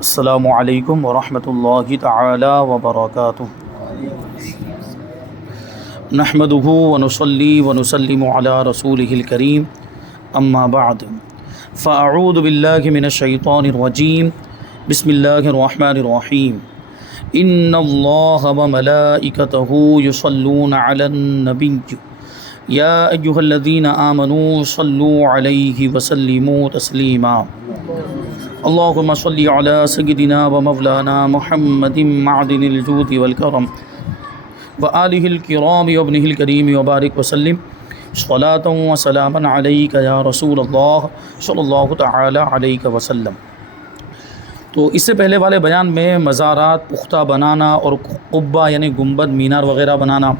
السلام علیکم ورحمۃ اللہ تعالی وبرکاتہ۔ نحمدہ ونصلی ونسلم علی رسولہ الکریم، اما بعد فاعوذ باللہ من الشیطان الرجیم، بسم اللہ الرحمن الرحیم۔ ان اللہ وملائکتہ یصلون علی النبی یا ایھا الذین آمنوا صلوا علیہ وسلموا تسلیما۔ اللہم صلی علی سیدنا و مولانا محمد معدن الجود والکرم وآلہ الکرام وابنہ الکریم وبارک وسلم صلاۃ و سلاما علیک یا رسول اللہ صلی اللہ تعالی علیہ وسلم۔ تو اس سے پہلے والے بیان میں مزارات پختہ بنانا اور قبہ یعنی گنبد مینار وغیرہ بنانا،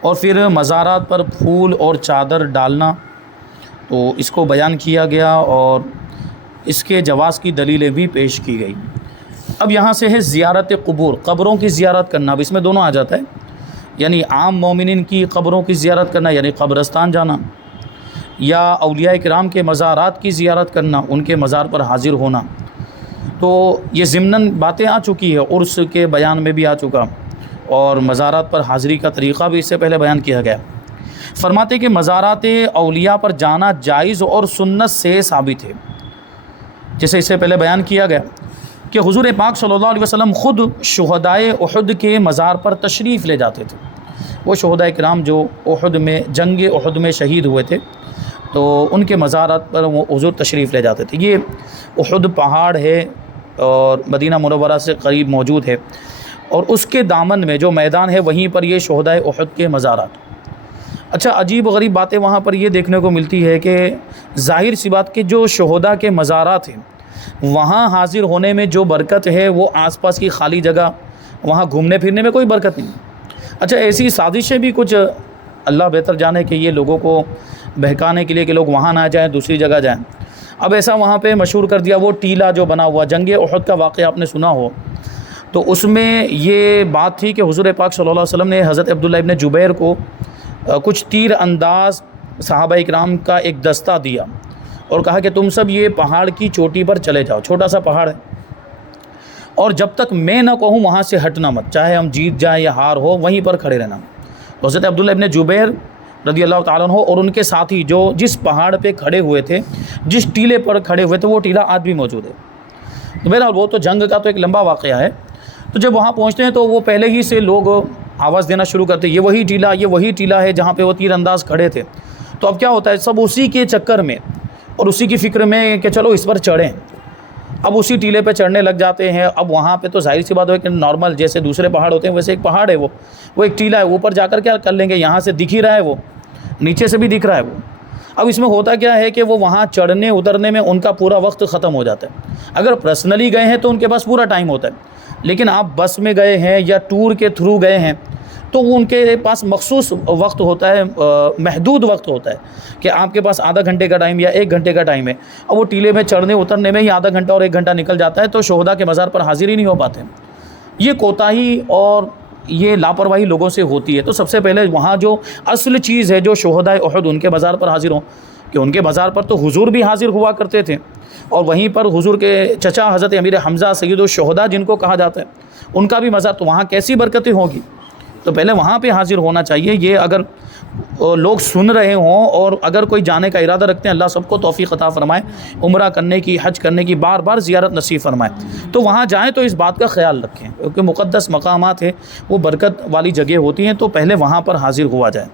اور پھر مزارات پر پھول اور چادر ڈالنا، تو اس کو بیان کیا گیا اور اس کے جواز کی دلیلیں بھی پیش کی گئی۔ اب یہاں سے ہے زیارت قبور، قبروں کی زیارت کرنا۔ اب اس میں دونوں آ جاتا ہے، یعنی عام مومنین کی قبروں کی زیارت کرنا یعنی قبرستان جانا، یا اولیاء کرام کے مزارات کی زیارت کرنا، ان کے مزار پر حاضر ہونا۔ تو یہ ضمناً باتیں آ چکی ہے، عرس کے بیان میں بھی آ چکا، اور مزارات پر حاضری کا طریقہ بھی اس سے پہلے بیان کیا گیا۔ فرماتے کہ مزارات اولیاء پر جانا جائز اور سنت سے ثابت ہے، جیسے اس سے پہلے بیان کیا گیا کہ حضور پاک صلی اللہ علیہ وسلم خود شہدائے احد کے مزار پر تشریف لے جاتے تھے۔ وہ شہدائے کرام جو احد میں جنگ احد میں شہید ہوئے تھے، تو ان کے مزارات پر وہ حضور تشریف لے جاتے تھے۔ یہ احد پہاڑ ہے اور مدینہ منورہ سے قریب موجود ہے، اور اس کے دامن میں جو میدان ہے وہیں پر یہ شہدائے احد کے مزارات۔ اچھا، عجیب و غریب باتیں وہاں پر یہ دیکھنے کو ملتی ہے کہ ظاہر سی بات کہ جو شہداء کے مزارات ہیں وہاں حاضر ہونے میں جو برکت ہے وہ آس پاس کی خالی جگہ وہاں گھومنے پھرنے میں کوئی برکت نہیں۔ اچھا، ایسی سازشیں بھی کچھ اللہ بہتر جانے کہ یہ لوگوں کو بہکانے کے لیے کہ لوگ وہاں نہ جائیں، دوسری جگہ جائیں۔ اب ایسا وہاں پہ مشہور کر دیا، وہ ٹیلہ جو بنا ہوا، جنگ احد کا واقعہ آپ نے سنا ہو، تو اس میں یہ بات تھی کہ حضور پاک صلی اللہ علیہ وسلم نے حضرت عبداللہ ابن جبیر کو کچھ تیر انداز صحابہ اکرام کا ایک دستہ دیا اور کہا کہ تم سب یہ پہاڑ کی چوٹی پر چلے جاؤ، چھوٹا سا پہاڑ ہے، اور جب تک میں نہ کہوں وہاں سے ہٹنا مت، چاہے ہم جیت جائیں یا ہار ہو، وہیں پر کھڑے رہنا۔ حضرت عبداللہ ابن جبیر رضی اللہ تعالیٰ عنہ اور ان کے ساتھی جو جس پہاڑ پہ کھڑے ہوئے تھے، جس ٹیلے پر کھڑے ہوئے تھے، وہ ٹیلہ آج بھی موجود ہے۔ تو بہرحال وہ تو جنگ کا تو ایک لمبا واقعہ ہے۔ تو جب وہاں پہنچتے ہیں تو وہ پہلے ہی سے لوگ آواز دینا شروع کرتے، یہ وہی ٹیلہ ہے جہاں پہ وہ تیر انداز کھڑے تھے۔ تو اب کیا ہوتا ہے، سب اسی کے چکر میں اور اسی کی فکر میں کہ چلو اس پر چڑھیں، اب اسی ٹیلے پہ چڑھنے لگ جاتے ہیں۔ اب وہاں پہ تو ظاہر سی بات ہے کہ نارمل جیسے دوسرے پہاڑ ہوتے ہیں ویسے ایک پہاڑ ہے، وہ ایک ٹیلہ ہے، اوپر جا کر کیا کر لیں گے، یہاں سے دکھ ہی رہا ہے، وہ نیچے سے بھی دکھ رہا ہے وہ۔ اب اس میں ہوتا کیا ہے کہ وہ وہاں چڑھنے اترنے میں ان کا پورا وقت ختم ہو جاتا ہے۔ اگر پرسنلی گئے ہیں تو ان کے پاس پورا ٹائم ہوتا ہے، لیکن آپ بس میں گئے ہیں یا ٹور کے تھرو گئے ہیں تو ان کے پاس مخصوص وقت ہوتا ہے، محدود وقت ہوتا ہے کہ آپ کے پاس آدھا گھنٹے کا ٹائم یا 1 گھنٹے کا ٹائم ہے۔ اب وہ ٹیلے میں چڑھنے اترنے میں ہی آدھا گھنٹہ اور 1 گھنٹہ نکل جاتا ہے، تو شہداء کے مزار پر حاضر ہی نہیں ہو پاتے۔ یہ کوتاہی اور یہ لاپرواہی لوگوں سے ہوتی ہے۔ تو سب سے پہلے وہاں جو اصل چیز ہے جو شہداء احد ان کے مزار پر حاضر ہوں، کہ ان کے مزار پر تو حضور بھی حاضر ہوا کرتے تھے، اور وہیں پر حضور کے چچا حضرت امیر حمزہ سید الشہداء جن کو کہا جاتا ہے، ان کا بھی مزار، تو وہاں کیسی برکتیں ہوگی، تو پہلے وہاں پہ حاضر ہونا چاہیے۔ یہ اگر لوگ سن رہے ہوں اور اگر کوئی جانے کا ارادہ رکھتے ہیں، اللہ سب کو توفیق عطا فرمائے، عمرہ کرنے کی، حج کرنے کی، بار بار زیارت نصیب فرمائے، تو وہاں جائیں تو اس بات کا خیال رکھیں، کیونکہ مقدس مقامات ہیں، وہ برکت والی جگہ ہوتی ہیں، تو پہلے وہاں پر حاضر ہوا جائے۔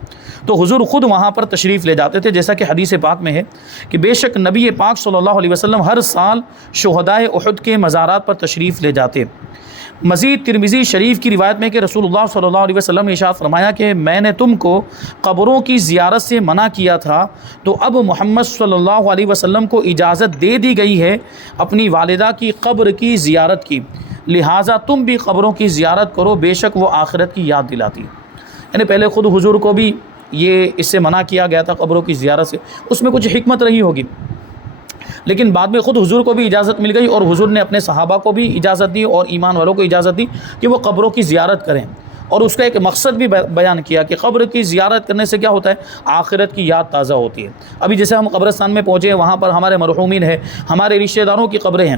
تو حضور خود وہاں پر تشریف لے جاتے تھے، جیسا کہ حدیث پاک میں ہے کہ بے شک نبی پاک صلی اللہ علیہ وسلم ہر سال شہدائے احد کے مزارات پر تشریف لے جاتے۔ مزید ترمذی شریف کی روایت میں کہ رسول اللہ صلی اللہ علیہ وسلم نے ارشاد فرمایا کہ میں نے تم کو قبروں کی زیارت سے منع کیا تھا، تو اب محمد صلی اللہ علیہ وسلم کو اجازت دے دی گئی ہے اپنی والدہ کی قبر کی زیارت کی، لہٰذا تم بھی قبروں کی زیارت کرو، بے شک وہ آخرت کی یاد دلاتی۔ یعنی پہلے خود حضور کو بھی یہ اس سے منع کیا گیا تھا قبروں کی زیارت سے، اس میں کچھ حکمت رہی ہوگی، لیکن بعد میں خود حضور کو بھی اجازت مل گئی، اور حضور نے اپنے صحابہ کو بھی اجازت دی اور ایمان والوں کو اجازت دی کہ وہ قبروں کی زیارت کریں، اور اس کا ایک مقصد بھی بیان کیا کہ قبر کی زیارت کرنے سے کیا ہوتا ہے، آخرت کی یاد تازہ ہوتی ہے۔ ابھی جیسے ہم قبرستان میں پہنچے ہیں، وہاں پر ہمارے مرحومین ہیں، ہمارے رشتہ داروں کی قبریں ہیں،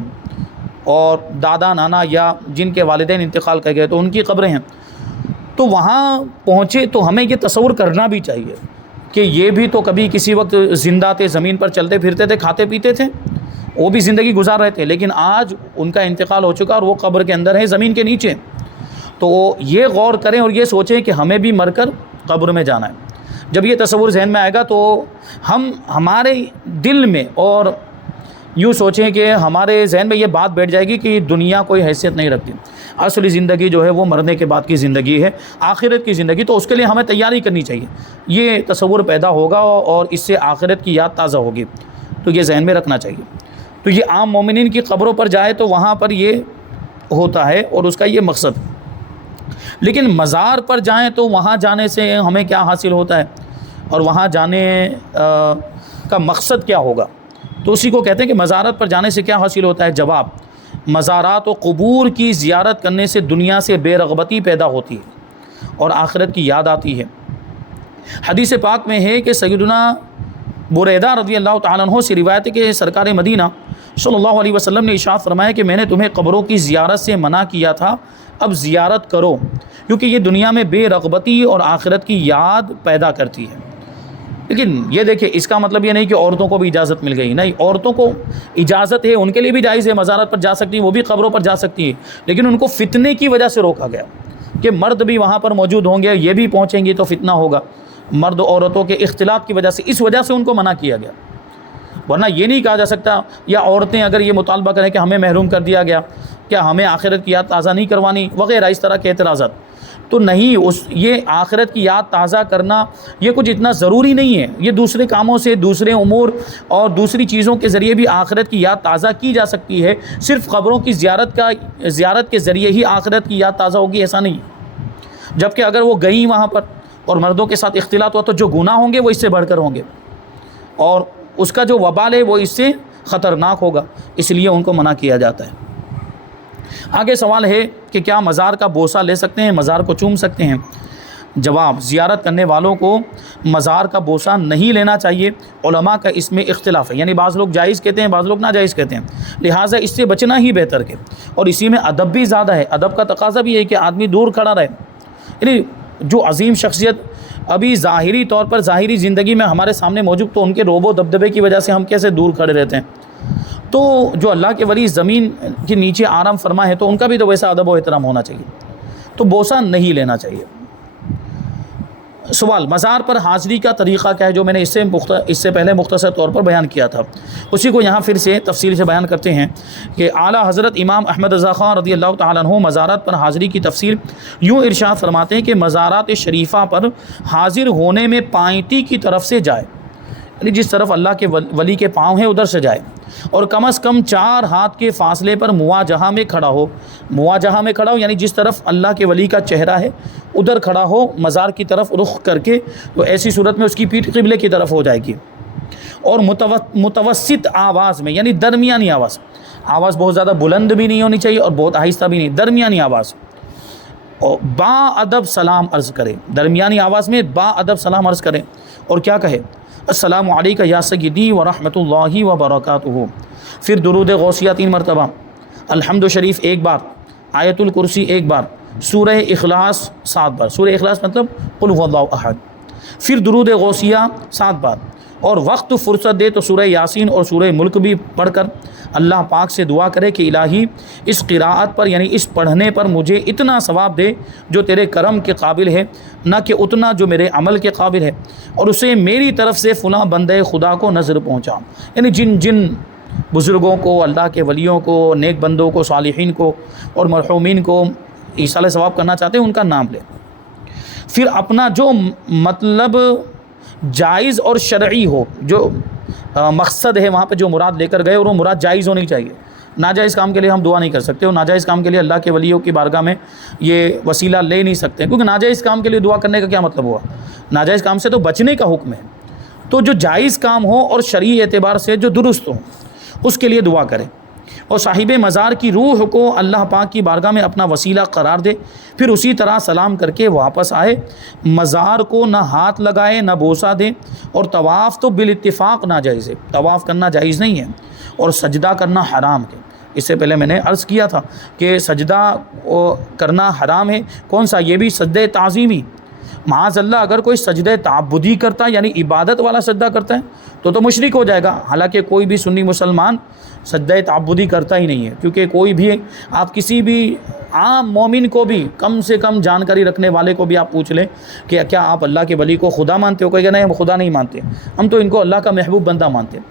اور دادا نانا یا جن کے والدین انتقال کر گئے تو ان کی قبریں ہیں، تو وہاں پہنچے تو ہمیں یہ تصور کرنا بھی چاہیے کہ یہ بھی تو کبھی کسی وقت زندہ تھے، زمین پر چلتے پھرتے تھے، کھاتے پیتے تھے، وہ بھی زندگی گزار رہے تھے، لیکن آج ان کا انتقال ہو چکا اور وہ قبر کے اندر ہے، زمین کے نیچے۔ تو یہ غور کریں اور یہ سوچیں کہ ہمیں بھی مر کر قبر میں جانا ہے۔ جب یہ تصور ذہن میں آئے گا تو ہم ہمارے دل میں اور یوں سوچیں کہ ہمارے ذہن میں یہ بات بیٹھ جائے گی کہ دنیا کوئی حیثیت نہیں رکھتی، اصلی زندگی جو ہے وہ مرنے کے بعد کی زندگی ہے، آخرت کی زندگی، تو اس کے لیے ہمیں تیاری کرنی چاہیے۔ یہ تصور پیدا ہوگا اور اس سے آخرت کی یاد تازہ ہوگی، تو یہ ذہن میں رکھنا چاہیے۔ تو یہ عام مومنین کی قبروں پر جائے تو وہاں پر یہ ہوتا ہے اور اس کا یہ مقصد۔ لیکن مزار پر جائیں تو وہاں جانے سے ہمیں کیا حاصل ہوتا ہے اور وہاں جانے کا مقصد کیا ہوگا؟ تو اسی کو کہتے ہیں کہ مزارت پر جانے سے کیا حاصل ہوتا ہے۔ جواب: مزارات و قبور کی زیارت کرنے سے دنیا سے بے رغبتی پیدا ہوتی ہے اور آخرت کی یاد آتی ہے۔ حدیث پاک میں ہے کہ سیدنا بریدہ رضی اللہ تعالیٰ عنہ سے روایت ہے کہ سرکار مدینہ صلی اللہ علیہ وسلم نے ارشاد فرمایا کہ میں نے تمہیں قبروں کی زیارت سے منع کیا تھا، اب زیارت کرو، کیونکہ یہ دنیا میں بے رغبتی اور آخرت کی یاد پیدا کرتی ہے۔ لیکن یہ دیکھیں، اس کا مطلب یہ نہیں کہ عورتوں کو بھی اجازت مل گئی، نہیں، عورتوں کو اجازت ہے، ان کے لیے بھی جائز ہے، مزارت پر جا سکتی ہیں، وہ بھی قبروں پر جا سکتی ہیں، لیکن ان کو فتنے کی وجہ سے روکا گیا کہ مرد بھی وہاں پر موجود ہوں گے، یہ بھی پہنچیں گے تو فتنہ ہوگا، مرد عورتوں کے اختلاط کی وجہ سے، اس وجہ سے ان کو منع کیا گیا۔ ورنہ یہ نہیں کہا جا سکتا، یا عورتیں اگر یہ مطالبہ کریں کہ ہمیں محروم کر دیا گیا، کیا ہمیں آخرت کی یاد تازہ نہیں کروانی وغیرہ اس طرح کے اعتراضات، تو نہیں، یہ آخرت کی یاد تازہ کرنا یہ کچھ اتنا ضروری نہیں ہے، یہ دوسرے کاموں سے، دوسرے امور اور دوسری چیزوں کے ذریعے بھی آخرت کی یاد تازہ کی جا سکتی ہے۔ صرف قبروں کی زیارت کے ذریعے ہی آخرت کی یاد تازہ ہوگی ایسا نہیں، جبکہ اگر وہ گئیں وہاں پر اور مردوں کے ساتھ اختلاط ہوا تو جو گناہ ہوں گے وہ اس سے بڑھ کر ہوں گے اور اس کا جو وبال ہے وہ اس سے خطرناک ہوگا، اس لیے ان کو منع کیا جاتا ہے۔ آگے سوال ہے کہ کیا مزار کا بوسہ لے سکتے ہیں، مزار کو چوم سکتے ہیں؟ جواب: زیارت کرنے والوں کو مزار کا بوسہ نہیں لینا چاہیے، علماء کا اس میں اختلاف ہے، یعنی بعض لوگ جائز کہتے ہیں، بعض لوگ ناجائز کہتے ہیں، لہٰذا اس سے بچنا ہی بہتر ہے، اور اسی میں ادب بھی زیادہ ہے، ادب کا تقاضا بھی ہے کہ آدمی دور کھڑا رہے، یعنی جو عظیم شخصیت ابھی ظاہری طور پر ظاہری زندگی میں ہمارے سامنے موجود، تو ان کے روب و دبدبے کی وجہ سے ہم کیسے دور کھڑے رہتے ہیں، تو جو اللہ کے ولی زمین کے نیچے آرام فرما ہے تو ان کا بھی تو ویسا ادب و احترام ہونا چاہیے، تو بوسہ نہیں لینا چاہیے۔ سوال: مزار پر حاضری کا طریقہ کیا ہے، جو میں نے اس سے پہلے مختصر طور پر بیان کیا تھا، اسی کو یہاں پھر سے تفصیل سے بیان کرتے ہیں کہ اعلیٰ حضرت امام احمد رضا خان رضی اللہ تعالیٰ عنہ مزارات پر حاضری کی تفصیل یوں ارشاد فرماتے ہیں کہ مزارات شریفہ پر حاضر ہونے میں پائنتی کی طرف سے جائے، یعنی جس طرف اللہ کے ولی کے پاؤں ہیں ادھر سے جائے، اور کم از کم 4 ہاتھ کے فاصلے پر مواجہہ میں کھڑا ہو، مواجہہ میں کھڑا ہو یعنی جس طرف اللہ کے ولی کا چہرہ ہے ادھر کھڑا ہو، مزار کی طرف رخ کر کے، تو ایسی صورت میں اس کی پیٹھ قبلے کی طرف ہو جائے گی، اور متوسط آواز میں، یعنی درمیانی آواز بہت زیادہ بلند بھی نہیں ہونی چاہیے اور بہت آہستہ بھی نہیں، درمیانی آواز، اور با ادب سلام عرض کرے، درمیانی آواز میں با ادب سلام عرض کرے، اور کیا کہے؟ السلام علیکہ یا سیدی ورحمۃ اللہ وبرکاتہ، پھر درود غوثیہ 3 مرتبہ، الحمد شریف 1 بار، آیت الکرسی 1 بار، سورہ اخلاص 7 بار، سورہ اخلاص مطلب قل هو اللہ احد، پھر درود غوثیہ 7 بار، اور وقت فرصت دے تو سورہ یاسین اور سورہ ملک بھی پڑھ کر اللہ پاک سے دعا کرے کہ الہی اس قراءت پر یعنی اس پڑھنے پر مجھے اتنا ثواب دے جو تیرے کرم کے قابل ہے، نہ کہ اتنا جو میرے عمل کے قابل ہے، اور اسے میری طرف سے فلاں بندے خدا کو نظر پہنچا، یعنی جن بزرگوں کو، اللہ کے ولیوں کو، نیک بندوں کو، صالحین کو اور مرحومین کو ایصال ثواب کرنا چاہتے ہیں ان کا نام لے، پھر اپنا جو مطلب جائز اور شرعی ہو، جو مقصد ہے وہاں پہ جو مراد لے کر گئے، اور وہ مراد جائز ہونی چاہیے، ناجائز کام کے لیے ہم دعا نہیں کر سکتے، اور ناجائز کام کے لیے اللہ کے ولیوں کی بارگاہ میں یہ وسیلہ لے نہیں سکتے، کیونکہ ناجائز کام کے لیے دعا کرنے کا کیا مطلب ہوا؟ ناجائز کام سے تو بچنے کا حکم ہے، تو جو جائز کام ہو اور شرعی اعتبار سے جو درست ہو اس کے لیے دعا کرے، اور صاحب مزار کی روح کو اللہ پاک کی بارگاہ میں اپنا وسیلہ قرار دے، پھر اسی طرح سلام کر کے واپس آئے، مزار کو نہ ہاتھ لگائے نہ بوسہ دے، اور طواف تو بالاتفاق ناجائز ہے، طواف کرنا جائز نہیں ہے، اور سجدہ کرنا حرام ہے، اس سے پہلے میں نے عرض کیا تھا کہ سجدہ کرنا حرام ہے. کون سا؟ یہ بھی سجدہ تعظیمی. معاذ اللہ اگر کوئی سجدہ تعبدی کرتا ہے یعنی عبادت والا سجدہ کرتا ہے تو مشرک ہو جائے گا. حالانکہ کوئی بھی سنی مسلمان سجدہ تعبدی کرتا ہی نہیں ہے، کیونکہ کوئی بھی آپ کسی بھی عام مومن کو بھی، کم سے کم جانکاری رکھنے والے کو بھی آپ پوچھ لیں کہ کیا آپ اللہ کے ولی کو خدا مانتے ہو؟ کہے گا نہیں ہم خدا نہیں مانتے، ہم تو ان کو اللہ کا محبوب بندہ مانتے ہیں.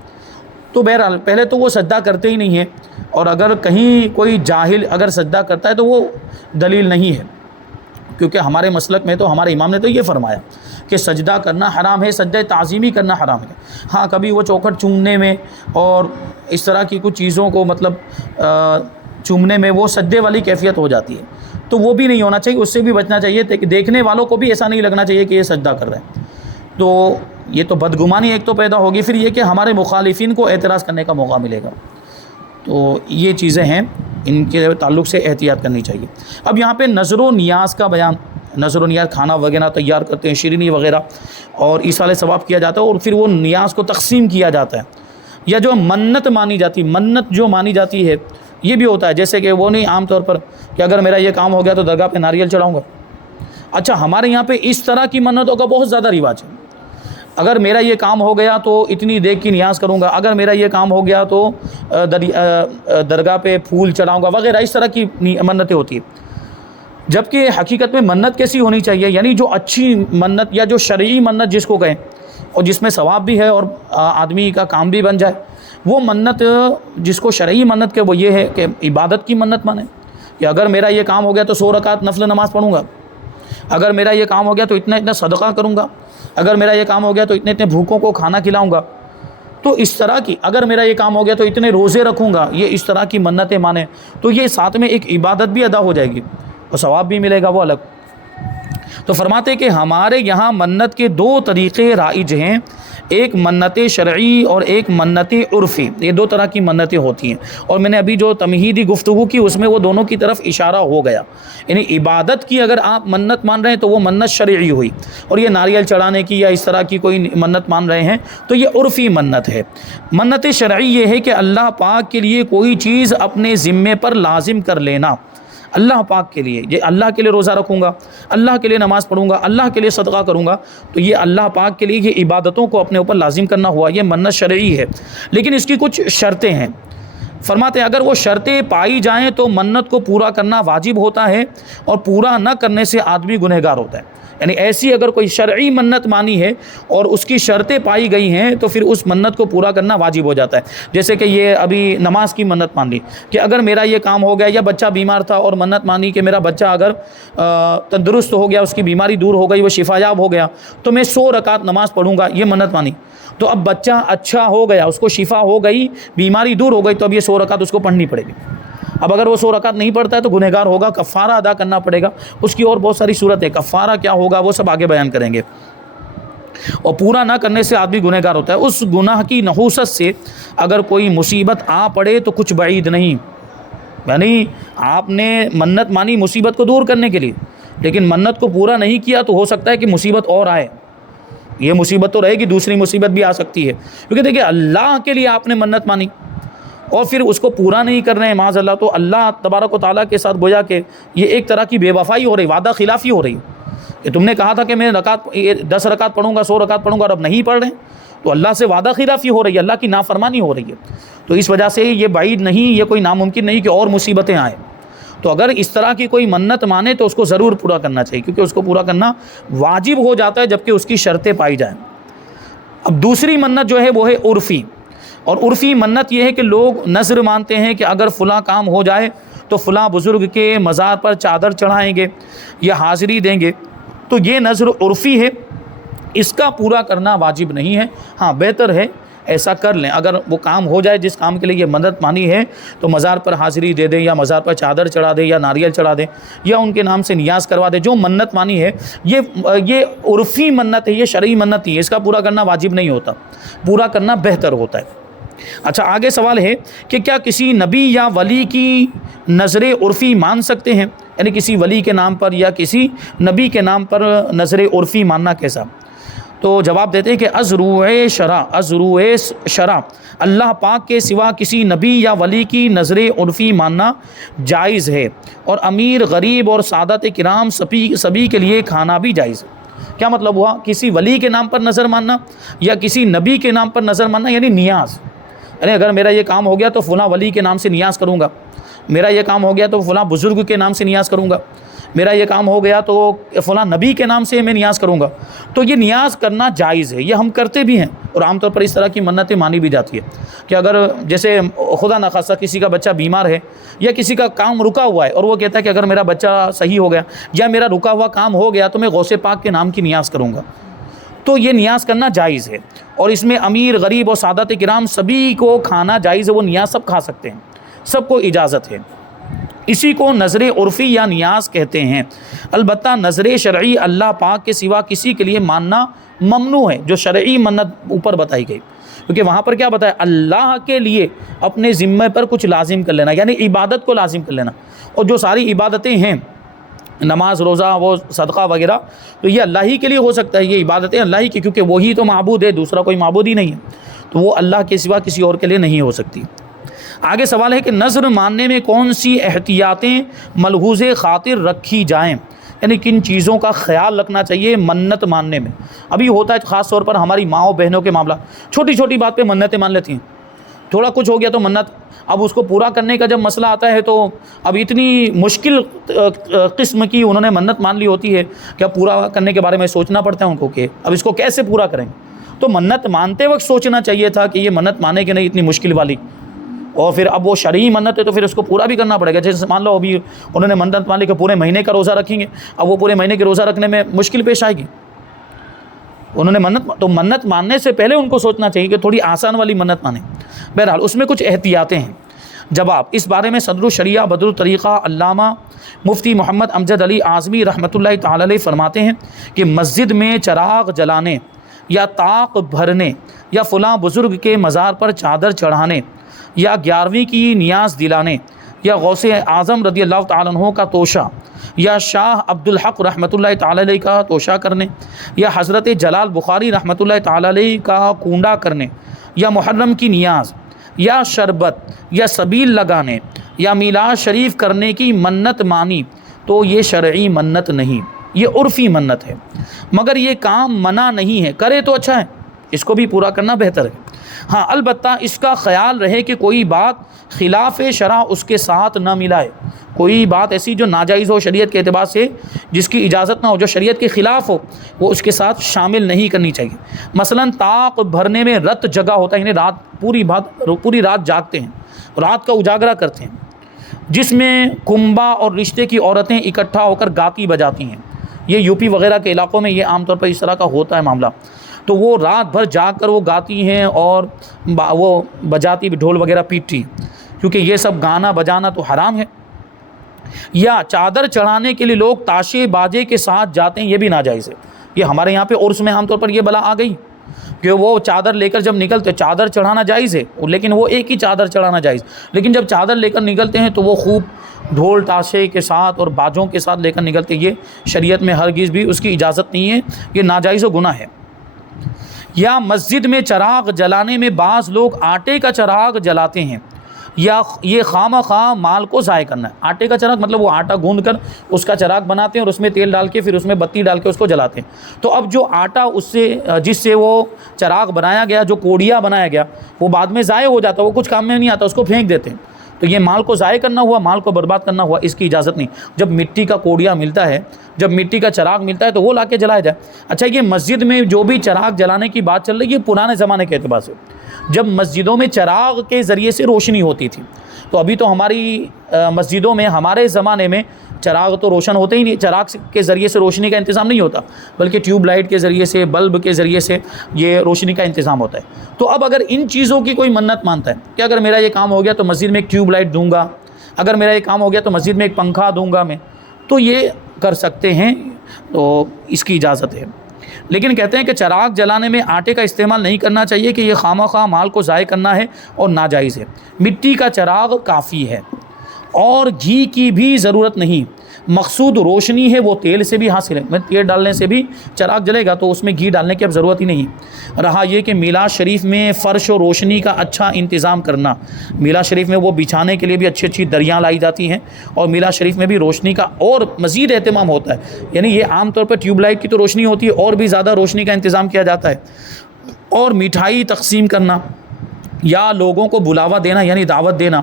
تو بہرحال پہلے تو وہ سجدہ کرتے ہی نہیں ہیں، اور اگر کہیں کوئی جاہل اگر سجدہ کرتا ہے تو وہ دلیل نہیں ہے، کیونکہ ہمارے مسلک میں تو ہمارے امام نے تو یہ فرمایا کہ سجدہ کرنا حرام ہے، سجدہ تعظیمی کرنا حرام ہے. ہاں کبھی وہ چوکھٹ چومنے میں اور اس طرح کی کچھ چیزوں کو مطلب چومنے میں وہ سجدے والی کیفیت ہو جاتی ہے، تو وہ بھی نہیں ہونا چاہیے، اس سے بھی بچنا چاہیے. دیکھنے والوں کو بھی ایسا نہیں لگنا چاہیے کہ یہ سجدہ کر رہے ہیں. تو یہ تو بدگمانی ایک تو پیدا ہوگی، پھر یہ کہ ہمارے مخالفین کو اعتراض کرنے کا موقع ملے گا. تو یہ چیزیں ہیں، ان کے تعلق سے احتیاط کرنی چاہیے. اب یہاں پہ نظر و نیاز کا بیان، نظر و نیاز کھانا وغیرہ تیار کرتے ہیں، شیرینی وغیرہ، اور ایصال ثواب کیا جاتا ہے، اور پھر وہ نیاز کو تقسیم کیا جاتا ہے. یا جو منت مانی جاتی، منت جو مانی جاتی ہے یہ بھی ہوتا ہے. جیسے کہ وہ نہیں عام طور پر کہ اگر میرا یہ کام ہو گیا تو درگاہ پہ ناریل چڑھاؤں گا. اچھا ہمارے یہاں پہ اس طرح کی منتوں کا بہت زیادہ رواج ہے. اگر میرا یہ کام ہو گیا تو اتنی دیگ کی نیاز کروں گا، اگر میرا یہ کام ہو گیا تو درگاہ پہ پھول چڑھاؤں گا وغیرہ، اس طرح کی منتیں ہوتی ہیں. جبکہ حقیقت میں منت کیسی ہونی چاہیے؟ یعنی جو اچھی منت یا جو شرعی منت جس کو کہیں اور جس میں ثواب بھی ہے اور آدمی کا کام بھی بن جائے، وہ منت جس کو شرعی منت کہ وہ یہ ہے کہ عبادت کی منت مانے کہ اگر میرا یہ کام ہو گیا تو 100 رکعت نفل نماز پڑھوں گا، اگر میرا یہ کام ہو گیا تو اتنا اتنا صدقہ کروں گا، اگر میرا یہ کام ہو گیا تو اتنے اتنے بھوکوں کو کھانا کھلاؤں گا. تو اس طرح کی، اگر میرا یہ کام ہو گیا تو اتنے روزے رکھوں گا، یہ اس طرح کی منتیں مانیں تو یہ ساتھ میں ایک عبادت بھی ادا ہو جائے گی اور ثواب بھی ملے گا وہ الگ. تو فرماتے کہ ہمارے یہاں منت کے 2 طریقے رائج ہیں، ایک منت شرعی اور ایک منت عرفی. یہ 2 طرح کی منتیں ہوتی ہیں، اور میں نے ابھی جو تمہیدی گفتگو کی اس میں وہ دونوں کی طرف اشارہ ہو گیا. یعنی عبادت کی اگر آپ منت مان رہے ہیں تو وہ منت شرعی ہوئی، اور یہ ناریل چڑھانے کی یا اس طرح کی کوئی منت مان رہے ہیں تو یہ عرفی منت ہے. منت شرعی یہ ہے کہ اللہ پاک کے لیے کوئی چیز اپنے ذمے پر لازم کر لینا. اللہ پاک کے لیے، یہ اللہ کے لیے روزہ رکھوں گا، اللہ کے لیے نماز پڑھوں گا، اللہ کے لیے صدقہ کروں گا، تو یہ اللہ پاک کے لیے یہ عبادتوں کو اپنے اوپر لازم کرنا ہوا، یہ منت شرعی ہے. لیکن اس کی کچھ شرطیں ہیں. فرماتے ہیں اگر وہ شرطیں پائی جائیں تو منت کو پورا کرنا واجب ہوتا ہے، اور پورا نہ کرنے سے آدمی گنہگار ہوتا ہے. یعنی ایسی اگر کوئی شرعی منت مانی ہے اور اس کی شرطیں پائی گئی ہیں تو پھر اس منت کو پورا کرنا واجب ہو جاتا ہے. جیسے کہ یہ ابھی نماز کی منت مان لی کہ اگر میرا یہ کام ہو گیا، یا بچہ بیمار تھا اور منت مانی کہ میرا بچہ اگر تندرست ہو گیا، اس کی بیماری دور ہو گئی، وہ شفا یاب ہو گیا تو میں 100 رکعت نماز پڑھوں گا، یہ منت مانی. تو اب بچہ اچھا ہو گیا، اس کو شفا ہو گئی، بیماری دور ہو گئی، تو اب یہ 100 رکعت اس کو پڑھنی پڑے گی. اب اگر وہ 100 رکعت نہیں پڑھتا ہے تو گنہگار ہوگا، کفارہ ادا کرنا پڑے گا. اس کی اور بہت ساری صورت ہے، کفارہ کیا ہوگا وہ سب آگے بیان کریں گے. اور پورا نہ کرنے سے آدمی گنہگار ہوتا ہے. اس گناہ کی نحوست سے اگر کوئی مصیبت آ پڑے تو کچھ بعید نہیں. یعنی آپ نے منت مانی مصیبت کو دور کرنے کے لیے، لیکن منت کو پورا نہیں کیا تو ہو سکتا ہے کہ مصیبت اور آئے. یہ مصیبت تو رہے گی، دوسری مصیبت بھی آ سکتی ہے. کیونکہ دیکھیے اللہ کے لیے آپ نے منت مانی اور پھر اس کو پورا نہیں کر رہے ہیں معاذ اللہ، تو اللہ تبارک و تعالیٰ کے ساتھ گویا کہ یہ ایک طرح کی بے وفائی ہو رہی، وعدہ خلافی ہو رہی کہ تم نے کہا تھا کہ میں 10 رکعت پڑھوں گا، 100 رکعت پڑھوں گا، اور اب نہیں پڑھ رہے، تو اللہ سے وعدہ خلافی ہو رہی ہے، اللہ کی نافرمانی ہو رہی ہے. تو اس وجہ سے یہ بعید نہیں، یہ کوئی ناممکن نہیں کہ اور مصیبتیں آئیں. تو اگر اس طرح کی کوئی منت مانے تو اس کو ضرور پورا کرنا چاہیے، کیونکہ اس کو پورا کرنا واجب ہو جاتا ہے جبکہ اس کی شرطیں پائی جائیں. اب دوسری منت جو ہے وہ ہے عرفی. اور عرفی منت یہ ہے کہ لوگ نذر مانتے ہیں کہ اگر فلاں کام ہو جائے تو فلاں بزرگ کے مزار پر چادر چڑھائیں گے یا حاضری دیں گے. تو یہ نذر عرفی ہے، اس کا پورا کرنا واجب نہیں ہے. ہاں بہتر ہے ایسا کر لیں، اگر وہ کام ہو جائے جس کام کے لیے یہ منت مانی ہے تو مزار پر حاضری دے دیں، یا مزار پر چادر چڑھا دیں، یا ناریل چڑھا دیں، یا ان کے نام سے نیاز کروا دیں. جو منت مانی ہے یہ عرفی منت ہے، یہ شرعی منت نہیں ہے، اس کا پورا کرنا واجب نہیں ہوتا، پورا کرنا بہتر ہوتا ہے. اچھا آگے سوال ہے کہ کیا کسی نبی یا ولی کی نظر عرفی مان سکتے ہیں؟ یعنی کسی ولی کے نام پر یا کسی نبی کے نام پر نظر عرفی ماننا کیسا؟ تو جواب دیتے ہیں کہ ازروع شرع اللہ پاک کے سوا کسی نبی یا ولی کی نظر عرفی ماننا جائز ہے، اور امیر، غریب اور سعادت کرام سبھی کے لیے کھانا بھی جائز ہے۔ کیا مطلب ہوا؟ کسی ولی کے نام پر نظر ماننا یا کسی نبی کے نام پر نظر ماننا، یعنی نیاز، یعنی اگر میرا یہ کام ہو گیا تو فلاں ولی کے نام سے نیاز کروں گا، میرا یہ کام ہو گیا تو فلاں بزرگ کے نام سے نیاز کروں گا، میرا یہ کام ہو گیا تو فلاں نبی کے نام سے میں نیاز کروں گا۔ تو یہ نیاز کرنا جائز ہے، یہ ہم کرتے بھی ہیں، اور عام طور پر اس طرح کی منتیں مانی بھی جاتی ہے کہ اگر جیسے خدا نخواستہ کسی کا بچہ بیمار ہے یا کسی کا کام رکا ہوا ہے اور وہ کہتا ہے کہ اگر میرا بچہ صحیح ہو گیا یا میرا رکا ہوا کام ہو گیا تو میں غوث پاک کے نام کی نیاز کروں گا، تو یہ نیاز کرنا جائز ہے، اور اس میں امیر، غریب اور سعادت کرام سبھی کو کھانا جائز ہے، وہ نیاز سب کھا سکتے ہیں، سب کو اجازت ہے۔ اسی کو نظر عرفی یا نیاز کہتے ہیں۔ البتہ نظر شرعی اللہ پاک کے سوا کسی کے لیے ماننا ممنوع ہے، جو شرعی منت اوپر بتائی گئی، کیونکہ وہاں پر کیا بتایا؟ اللہ کے لیے اپنے ذمے پر کچھ لازم کر لینا، یعنی عبادت کو لازم کر لینا، اور جو ساری عبادتیں ہیں، نماز، روزہ، وہ صدقہ وغیرہ، تو یہ اللہ ہی کے لیے ہو سکتا ہے، یہ عبادتیں اللہ ہی کی، کیونکہ وہی تو معبود ہے، دوسرا کوئی معبود ہی نہیں ہے، تو وہ اللہ کے سوا کسی اور کے لیے نہیں ہو سکتی۔ آگے سوال ہے کہ نظر ماننے میں کون سی احتیاطیں ملحوظ خاطر رکھی جائیں، یعنی کن چیزوں کا خیال رکھنا چاہیے منت ماننے میں۔ ابھی ہوتا ہے خاص طور پر ہماری ماؤں بہنوں کے معاملہ، چھوٹی چھوٹی بات پہ منتیں مان لیتی ہیں، تھوڑا کچھ ہو گیا تو منت، اب اس کو پورا کرنے کا جب مسئلہ آتا ہے تو اب اتنی مشکل قسم کی انہوں نے منت مان لی ہوتی ہے کہ اب پورا کرنے کے بارے میں سوچنا پڑتا ہے ان کو کہ اب اس کو کیسے پورا کریں۔ تو منت مانتے وقت سوچنا چاہیے تھا کہ یہ منت مانے کہ نہیں اتنی مشکل والی، اور پھر اب وہ شرعی منت ہے تو پھر اس کو پورا بھی کرنا پڑے گا۔ جیسے مان لو ابھی انہوں نے منت مان لی کہ پورے مہینے کا روزہ رکھیں گے، اب وہ پورے مہینے کے روزہ رکھنے میں مشکل پیش آئے گی، انہوں نے منت ماننے سے پہلے ان کو سوچنا چاہیے کہ تھوڑی آسان والی منت مانیں۔ بہرحال اس میں کچھ احتیاطیں ہیں۔ جواب، اس بارے میں صدر الشریعہ بدر الطریقہ علامہ مفتی محمد امجد علی اعظمی رحمۃ اللہ تعالی علیہ فرماتے ہیں کہ مسجد میں چراغ جلانے یا طاق بھرنے یا فلاں بزرگ کے مزار پر چادر چڑھانے یا 11ویں کی نیاز دلانے یا غوث اعظم رضی اللہ تعالیٰ عنہ کا توشہ یا شاہ عبد الحق رحمۃ اللہ تعالی علیہ کا توشہ کرنے یا حضرت جلال بخاری رحمۃ اللہ تعالی علیہ کا کونڈا کرنے یا محرم کی نیاز یا شربت یا سبیل لگانے یا میلاد شریف کرنے کی منت مانی تو یہ شرعی منت نہیں، یہ عرفی منت ہے، مگر یہ کام منع نہیں ہے، کرے تو اچھا ہے، اس کو بھی پورا کرنا بہتر ہے۔ ہاں البتہ اس کا خیال رہے کہ کوئی بات خلاف شرع اس کے ساتھ نہ ملائے، کوئی بات ایسی جو ناجائز ہو شریعت کے اعتبار سے، جس کی اجازت نہ ہو، جو شریعت کے خلاف ہو، وہ اس کے ساتھ شامل نہیں کرنی چاہیے۔ مثلا طاق بھرنے میں رت جگہ ہوتا ہے، یعنی پوری رات جاگتے ہیں، رات کا اجاگرہ کرتے ہیں، جس میں کنبہ اور رشتے کی عورتیں اکٹھا ہو کر گاتی بجاتی ہیں، یہ یو پی وغیرہ کے علاقوں میں یہ عام طور پر اس طرح کا ہوتا ہے معاملہ، تو وہ رات بھر جاگ کر وہ گاتی ہیں اور وہ بجاتی ڈھول وغیرہ پیٹتی، کیونکہ یہ سب گانا بجانا تو حرام ہے۔ یا چادر چڑھانے کے لیے لوگ تاشے باجے کے ساتھ جاتے ہیں، یہ بھی ناجائز ہے۔ یہ ہمارے یہاں پہ عرس میں عام طور پر یہ بلا آ گئی کہ وہ چادر لے کر جب نکلتے، چادر چڑھانا جائز ہے لیکن وہ ایک ہی چادر چڑھانا جائز، لیکن جب چادر لے کر نکلتے ہیں تو وہ خوب ڈھول تاشے کے ساتھ اور باجوں کے ساتھ لے کر نکلتے، یہ شریعت میں ہرگز بھی اس کی اجازت نہیں ہے، یہ ناجائز و گناہ ہے۔ یا مسجد میں چراغ جلانے میں بعض لوگ آٹے کا چراغ جلاتے ہیں، یا یہ خواہ خواہ مال کو ضائع کرنا ہے۔ آٹے کا چراغ مطلب وہ آٹا گوندھ کر اس کا چراغ بناتے ہیں اور اس میں تیل ڈال کے پھر اس میں بتی ڈال کے اس کو جلاتے ہیں، تو اب جو آٹا جس سے وہ چراغ بنایا گیا، جو کوڑیا بنایا گیا، وہ بعد میں ضائع ہو جاتا، وہ کچھ کام میں نہیں آتا، اس کو پھینک دیتے ہیں، تو یہ مال کو ضائع کرنا ہوا، مال کو برباد کرنا ہوا، اس کی اجازت نہیں۔ جب مٹی کا کوڑیا ملتا ہے، جب مٹی کا چراغ ملتا ہے تو وہ لا کے جلایا جائے۔ اچھا، یہ مسجد میں جو بھی چراغ جلانے کی بات چل رہی ہے، پرانے زمانے کے اعتبار سے، جب مسجدوں میں چراغ کے ذریعے سے روشنی ہوتی تھی، تو ابھی تو ہماری مسجدوں میں ہمارے زمانے میں چراغ تو روشن ہوتے ہی نہیں، چراغ کے ذریعے سے روشنی کا انتظام نہیں ہوتا، بلکہ ٹیوب لائٹ کے ذریعے سے، بلب کے ذریعے سے یہ روشنی کا انتظام ہوتا ہے۔ تو اب اگر ان چیزوں کی کوئی منت مانتا ہے کہ اگر میرا یہ کام ہو گیا تو مسجد میں ایک ٹیوب لائٹ دوں گا، اگر میرا یہ کام ہو گیا تو مسجد میں ایک پنکھا دوں گا میں، تو یہ کر سکتے ہیں، تو اس کی اجازت ہے۔ لیکن کہتے ہیں کہ چراغ جلانے میں آٹے کا استعمال نہیں کرنا چاہیے کہ یہ خواہ خواہ مال کو ضائع کرنا ہے اور ناجائز ہے۔ مٹی کا چراغ کافی ہے اور گھی کی بھی ضرورت نہیں، مقصود روشنی ہے وہ تیل سے بھی حاصل ہے، میں تیل ڈالنے سے بھی چراغ جلے گا، تو اس میں گھی ڈالنے کی اب ضرورت ہی نہیں ہے۔ رہا یہ کہ میلاد شریف میں فرش و روشنی کا اچھا انتظام کرنا، میلاد شریف میں وہ بچھانے کے لیے بھی اچھی اچھی دریاں لائی جاتی ہیں، اور میلاد شریف میں بھی روشنی کا اور مزید اہتمام ہوتا ہے، یعنی یہ عام طور پہ ٹیوب لائٹ کی تو روشنی ہوتی ہے، اور بھی زیادہ روشنی کا انتظام کیا جاتا ہے۔ اور مٹھائی تقسیم کرنا یا لوگوں کو بلاوا دینا یعنی دعوت دینا،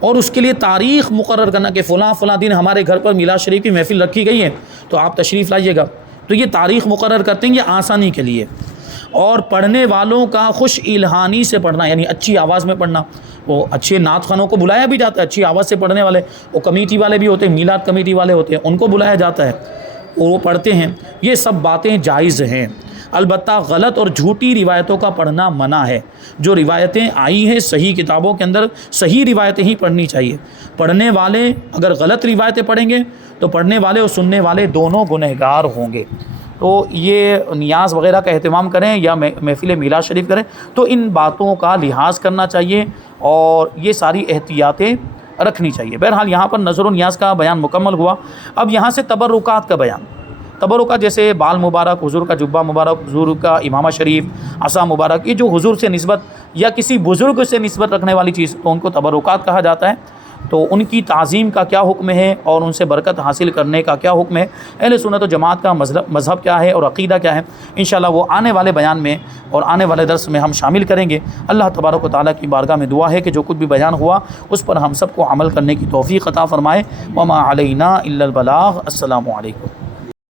اور اس کے لیے تاریخ مقرر کرنا کہ فلاں فلاں دن ہمارے گھر پر میلاد شریف کی محفل رکھی گئی ہے تو آپ تشریف لائیے گا، تو یہ تاریخ مقرر کرتے ہیں یہ آسانی کے لیے۔ اور پڑھنے والوں کا خوش الہانی سے پڑھنا یعنی اچھی آواز میں پڑھنا، وہ اچھے نعت خوانوں کو بلایا بھی جاتا ہے، اچھی آواز سے پڑھنے والے، وہ کمیٹی والے بھی ہوتے ہیں، میلاد کمیٹی والے ہوتے ہیں، ان کو بلایا جاتا ہے، وہ پڑھتے ہیں۔ یہ سب باتیں جائز ہیں، البتہ غلط اور جھوٹی روایتوں کا پڑھنا منع ہے۔ جو روایتیں آئی ہیں صحیح کتابوں کے اندر صحیح روایتیں ہی پڑھنی چاہیے۔ پڑھنے والے اگر غلط روایتیں پڑھیں گے تو پڑھنے والے اور سننے والے دونوں گنہگار ہوں گے۔ تو یہ نیاز وغیرہ کا اہتمام کریں یا محفل میلاد شریف کریں تو ان باتوں کا لحاظ کرنا چاہیے اور یہ ساری احتیاطیں رکھنی چاہیے۔ بہرحال یہاں پر نظر و نیاز کا بیان مکمل ہوا۔ اب یہاں سے تبرکات کا بیان، تبرکات جیسے بال مبارک، حضور کا جبہ مبارک، حضور کا امامہ شریف، عصا مبارک، یہ جو حضور سے نسبت یا کسی بزرگ سے نسبت رکھنے والی چیز تو ان کو تبرکات کہا جاتا ہے۔ تو ان کی تعظیم کا کیا حکم ہے اور ان سے برکت حاصل کرنے کا کیا حکم ہے، اہل سنت و جماعت کا مذہب کیا ہے اور عقیدہ کیا ہے، انشاءاللہ وہ آنے والے بیان میں اور آنے والے درس میں ہم شامل کریں گے۔ اللہ تبارک و تعالیٰ کی بارگاہ میں دعا ہے کہ جو کچھ بھی بیان ہوا اس پر ہم سب کو عمل کرنے کی توفیق عطا فرمائے۔ وما علینا الا البلاغ۔ السلام علیکم۔